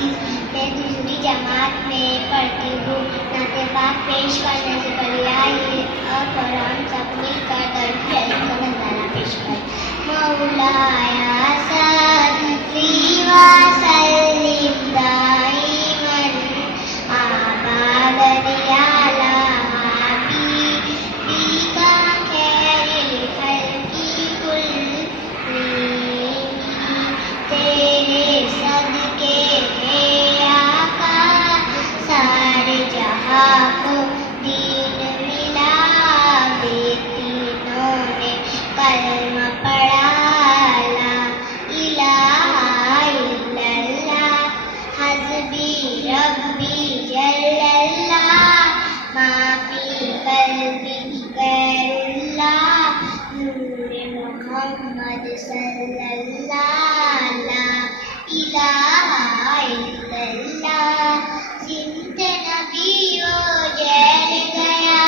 عزیز، میں دوسری جماعت میں پڑھتی ہوں. نعت پاک پیش کرنے سے پہلے آئیے اور ہم سب مل کر درود شریف کا نظارہ پیش کریں. مولایا صلی وسلم دائما ابدا علی حبیبک خیر الخلق کلہم. تیرے صدقے ہے آقا سارے جہاں کو دین ملا. بے تینوں نے کلمہ پڑھا لا الہ الا اللہ حسبی ربی جل اللہ ما فی قلبی غیر اللہ نور محمد صلی اللہ لا الہ الا اللہ. سمت نبی و جل گیا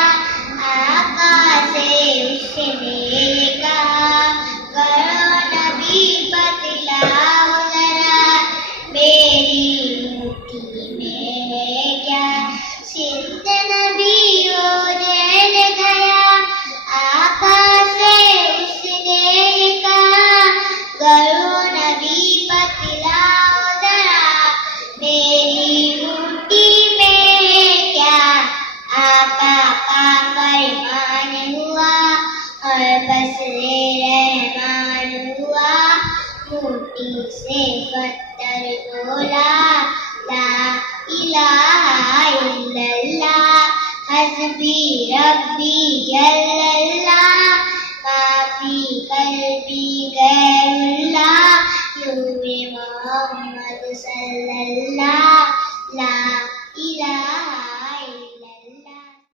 آقا سے اس نے کہا کرو نبی بتلاؤ ذرا میری مٹھی میں ہے کیا. سمت نبی و جل گیا آقا سے اس نے کہا کرو نبی بتلاؤ ذرا میری مٹھی میں ہے کیا. آقا کا فرمان ہوا اور بس رحمان ہوا. مٹھی سے پتھر بولا لا الہ الا اللہ حسبی ربی جل اللہ ما فی قلبی غیر اللہ نور محمد صلی اللہ